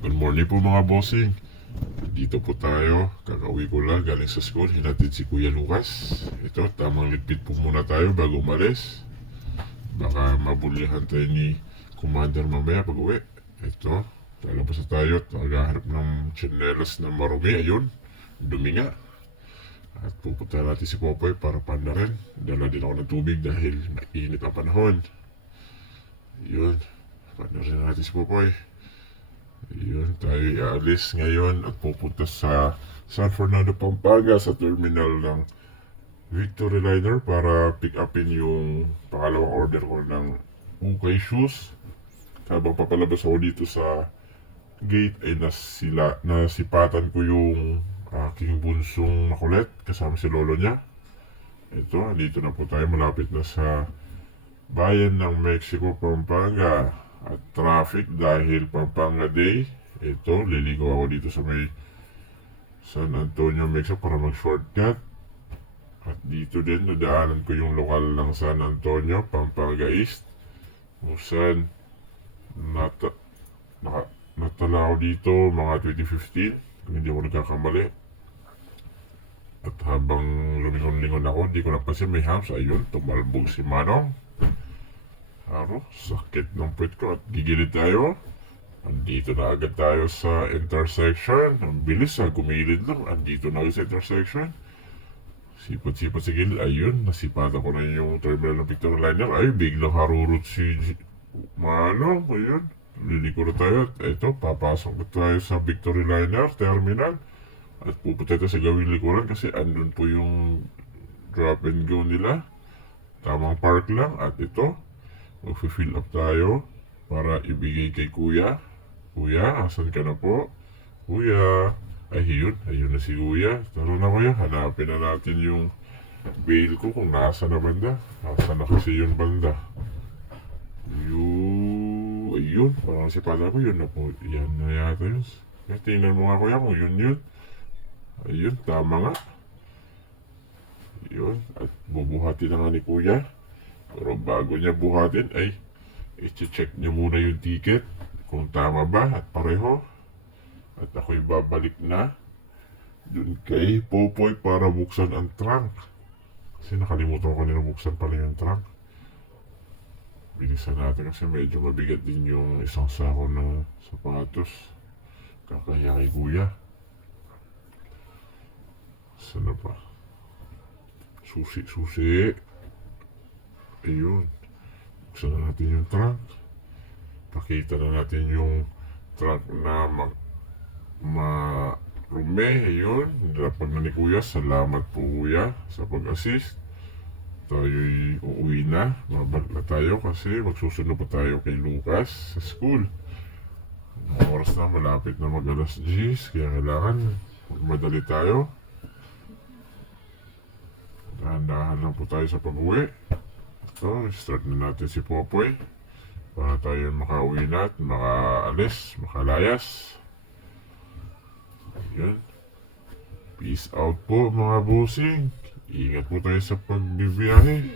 Good morning po mga bossing. Dito po tayo. Kakauwi ko lang galing sa school. Hinatid si Kuya Lucas. Ito, tamang ligpit po muna tayo bago umalis. Baka mabulihan tayo ni Commander mamaya pag uwi. Ito, lalabas na tayo. Tagaharap ng tsinelas na marumi. Ayun, dumi nga. At pupunta natin si Popoy para panda rin. Dala din ako ng tubig dahil mainit ang panahon. Yun, panda rin natin si Popoy. Yun, tayo aalis ngayon at pupunta sa San Fernando, Pampanga sa terminal ng Victory Liner para pick upin yung pangalawang order ko ng ukay shoes. Habang papalabas ako dito sa gate ay nasipatan ko yung aking bunsong makulit kasama si lolo niya. Ito, dito na po tayo, malapit na sa bayan ng Mexico, Pampanga. At traffic dahil Pampanga Day. Ito, liligo ako dito sa may San Antonio, Mexico para mag-shortcut. At dito din, nadaanan ko yung lokal ng San Antonio, Pampanga East. Kung saan natala ako dito mga 2015, kung hindi ako nagkakamali. At habang lumingon-lingon ako, hindi ko napansin may hams. Ayun, tumalbog si Manong. Sakit ng puwet ko at gigilid tayo. Andito na agad tayo sa intersection. Ang bilis gumilid lang. Andito na agad sa intersection. Sipat-sipat sa gilid. Ayun, nasipata ko na yung terminal ng Victory Liner. Ay, biglang harurot si Manong. Ayun, liliko na tayo. At ito, papasok na tayo sa Victory Liner terminal. At pupunta tayo sa gawing likuran kasi andun po yung drop and go nila. Tamang park lang. At ito, mag-fill up tayo para ibigay kay Kuya. Kuya, asan ka na po? Kuya. Ay, ayun na si Kuya. Tara na Kuya, hanapin na natin yung bail ko kung nasa na banda. Nasa na kasi yung banda. Ayun, parang si Pala ko yun na po. Yan na yata yun. Tingnan mo nga Kuya kung yun. Ayun, tama nga. Yun, at bubuhatin na nga ni Kuya. Pero bago niya buhatin ay i-check niya muna yung ticket kung tama ba at pareho. At ako'y babalik na dun kay Popoy para buksan ang trunk. Kasi nakalimutan ko nila buksan pala yung trunk. Bilisan natin kasi medyo mabigat din yung isang sako ng sapatos. Kakaya kay Kuya. Sana pa? Susi. Ayun, buksan na natin yung trunk. Pakita na natin yung trunk na marumi. Ayun, dapat na ni Kuya. Salamat po Kuya sa pag-assist. Tayo'y uuwi na. Mabalik na tayo kasi magsusunod pa tayo kay Lucas sa school. Ang oras na, malapit na mag-alas 10. Kaya kailangan magmadali tayo. Dahan-dahan lang po tayo sa pag-uwi. So, start na natin si Popoy para tayo makauwi na at makaalis, makalayas. Ayan. Peace out po mga bossing. Ingat po tayo sa pagbibiyahe.